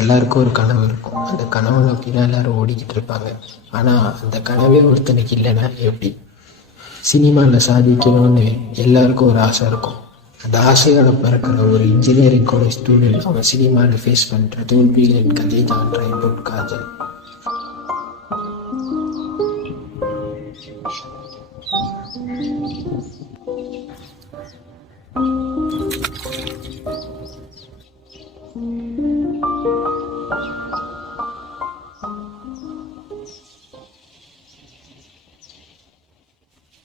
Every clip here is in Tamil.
எல்லாருக்கும் ஒரு கனவு இருக்கும். அந்த கனவை நோக்கி தான் எல்லாரும் ஓடிக்கிட்டு இருப்பாங்க. ஆனால் அந்த கனவே ஒருத்தனுக்கு இல்லைன்னா எப்படி? சினிமாவில் சாதிக்கணும்னு எல்லாருக்கும் ஒரு ஆசை இருக்கும். அந்த ஆசையோட பிறக்கிற ஒரு இன்ஜினியரிங் காலேஜ் ஸ்டூடெண்ட் அவன் சினிமாவில் ஃபேஸ் பண்ணுற தோல்விகளின் கதை தான் ட்ரைபோட் காதல்.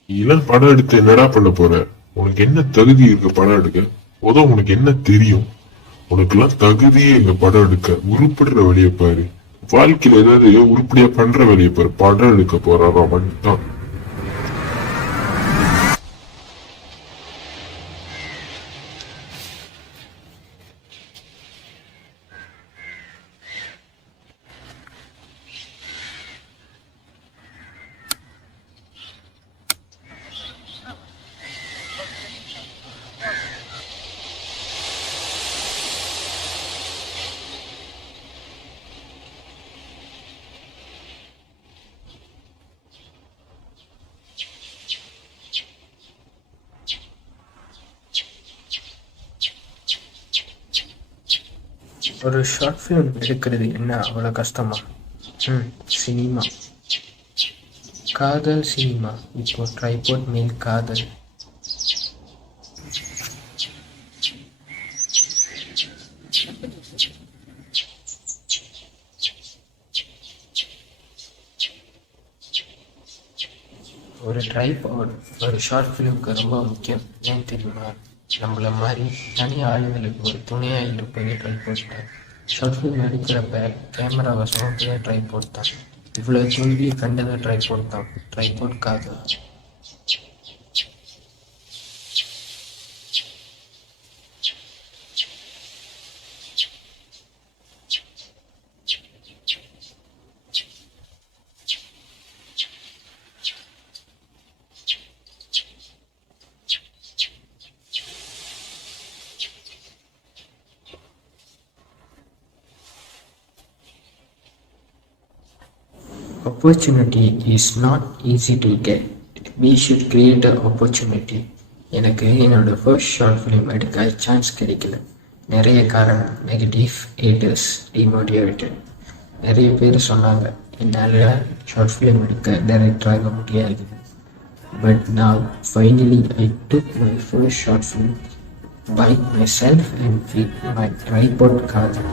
இளம் படம் எடுத்து என்னடா பண்ண போற? உனக்கு என்ன தகுதி இருக்கு படம் எடுக்க? உனக்கு என்ன தெரியும்? உனக்கு எல்லாம் தகுதியே எங்க படம் எடுக்க. உருப்படுற வழிய பாரு. வாழ்க்கையில ஏதாவது உருப்படியா பண்ற வழிய பாரு. படம் எடுக்க போறாரா மட்டும். ஒரு ஷார்ட் ஃபிலிம் எடுக்கிறது என்ன அவ்வளோ கஷ்டமா? சினிமா, காதல் சினிமா. இப்போ ட்ரைபோட் மேல் காதல். ஒரு ட்ரைபாட் ஒரு ஷார்ட் ஃபிலிம்க்கு ரொம்ப முக்கியம். ஏன் தெரியுமா? நம்மள மாதிரி தனி ஆளுங்களுக்கு ஒரு துணையாக இருப்பது ட்ரைபோட் தான். ஷார்ட் ஃபிலிம் எடுக்கிறப்ப கேமராவை சுமப்பதே ட்ரைபோட் தான். இவ்வளோ தோல்வியை கண்டதை ட்ரைபோட் தான். ட்ரைபோட் காதல். Opportunity is not easy to get. We should create an opportunity. எனக்கு என்னோட ஃபர்ஸ்ட் ஷார்ட் ஃபிலிம் எடுக்க சான்ஸ் கிடைக்கல. நிறைய காரணம். Negative, haters, demotivated. நிறைய பேர் சொன்னாங்க என்னால் ஷார்ட் ஃபிலிம் எடுக்க டைரக்டராக முடியாது. But now finally I took my first short film by myself and with my tripod காதல்.